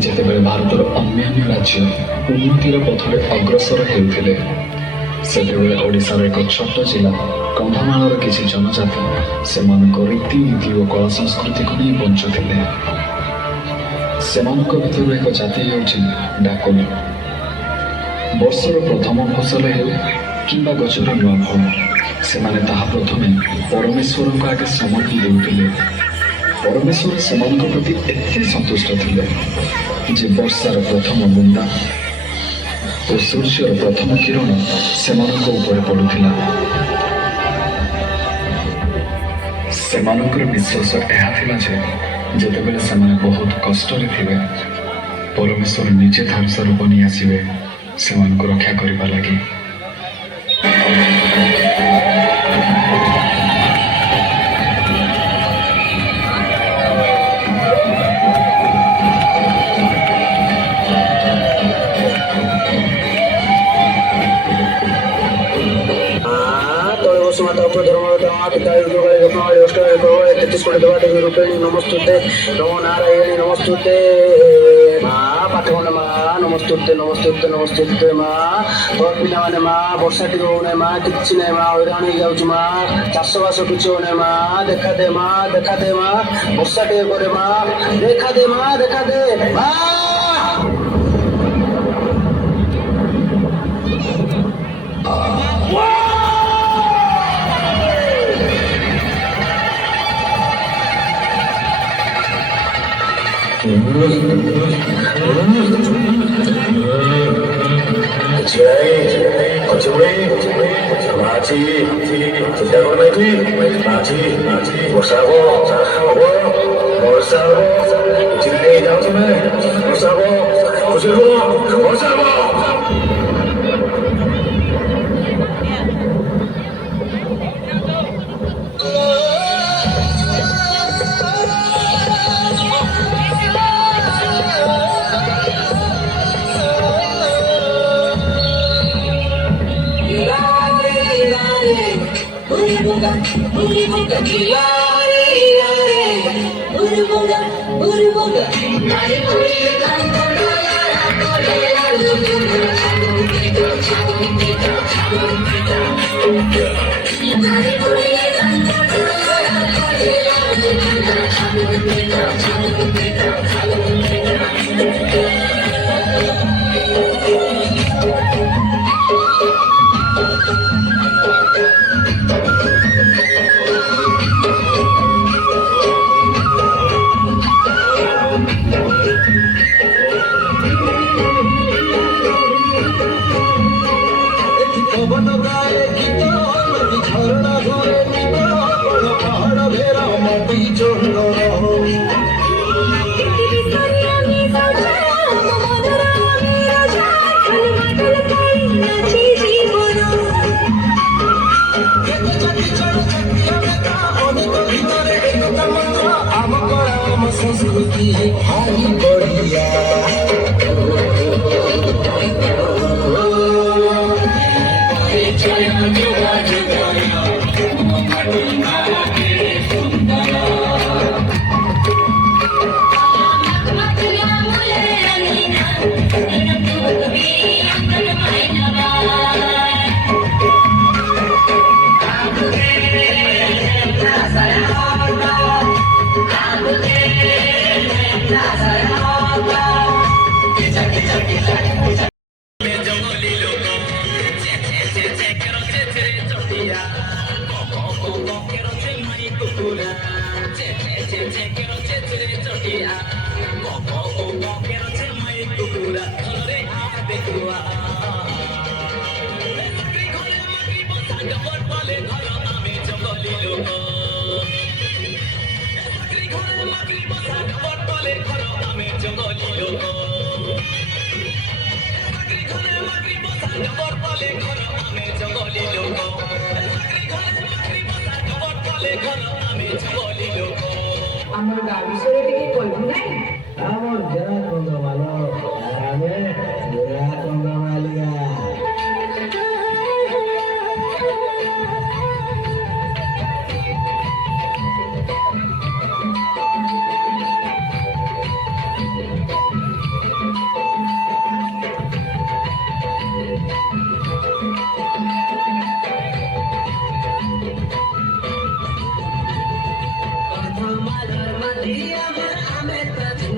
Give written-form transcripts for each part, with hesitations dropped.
ଯେତେବେଳେ ଭାରତର ଅନ୍ୟାନ୍ୟ ରାଜ୍ୟ ଉନ୍ନତିର ପଥରେ ଅଗ୍ରସର ହେଉଥିଲେ, ସେତେବେଳେ ଓଡ଼ିଶାର ଏକ ଛୋଟ ଜିଲ୍ଲା କନ୍ଧମାଳର କିଛି ଜନଜାତି ସେମାନଙ୍କ ରୀତିନୀତି ଓ କଳା ସଂସ୍କୃତିକୁ ନେଇ ବଞ୍ଚୁଥିଲେ। ସେମାନଙ୍କ ଭିତରୁ ଏକ ଜାତି ହେଉଛି ଡାକୁନି। ବର୍ଷର ପ୍ରଥମ ଫସଲ ହେଉ କିମ୍ବା ଗଛର ନୂଆ ଫଳ, ସେମାନେ ତାହା ପ୍ରଥମେ ପରମେଶ୍ୱରଙ୍କ ଆଗେ ସମର୍ପି ଦେଉଥିଲେ। ପରମେଶ୍ୱର ସେମାନଙ୍କ ପ୍ରତି ଏତେ ସନ୍ତୁଷ୍ଟ ଥିଲେ ଯେ ବର୍ଷାର ପ୍ରଥମ ବୁନ୍ଦା ଓ ସୂର୍ଯ୍ୟର ପ୍ରଥମ କିରଣ ସେମାନଙ୍କ ଉପରେ ପଡ଼ୁଥିଲା। ସେମାନଙ୍କର ବିଶ୍ୱାସ ଏହା ଥିଲା ଯେ ଯେତେବେଳେ ସେମାନେ ବହୁତ କଷ୍ଟରେ ଥିବେ, ପରମେଶ୍ୱର ନିଜେ ଧ୍ୱଂସ ରୂପ ନେଇ ଆସିବେ ସେମାନଙ୍କୁ ରକ୍ଷା କରିବା ଲାଗି। नमस्तुते नमो नारायणी नमस्तुते माँ पाठगण माँ नमस्तुते नमस्तुते नमस्तुते माँ तोर पिला माने माँ वर्षा टी होने माँ किसी ना माँ हैरान हो जाऊँ माँ चाषबास किसी होने माँ देखा दे माँ वर्षा टी करे माँ देखा दे माँ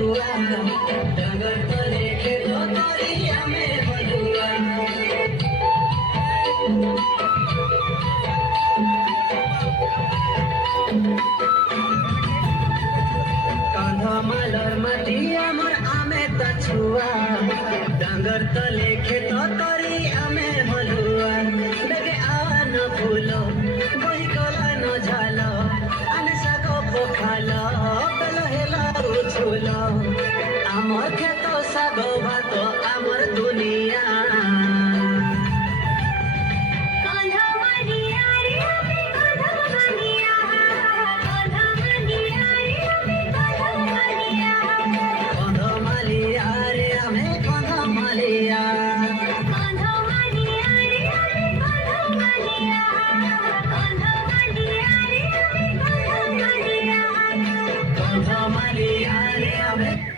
भलुआ डगर तले खेत तरिया में भलुआ कांधमालर माटी आमर आमे तछुआ डांगर तले खेत तरी आमे भलुआ देखे आन फूलो बही कला न झालो आने सागो पखालो बेल हेला उछुलो आमर खेत सागो भात आमर दुनिया Malia,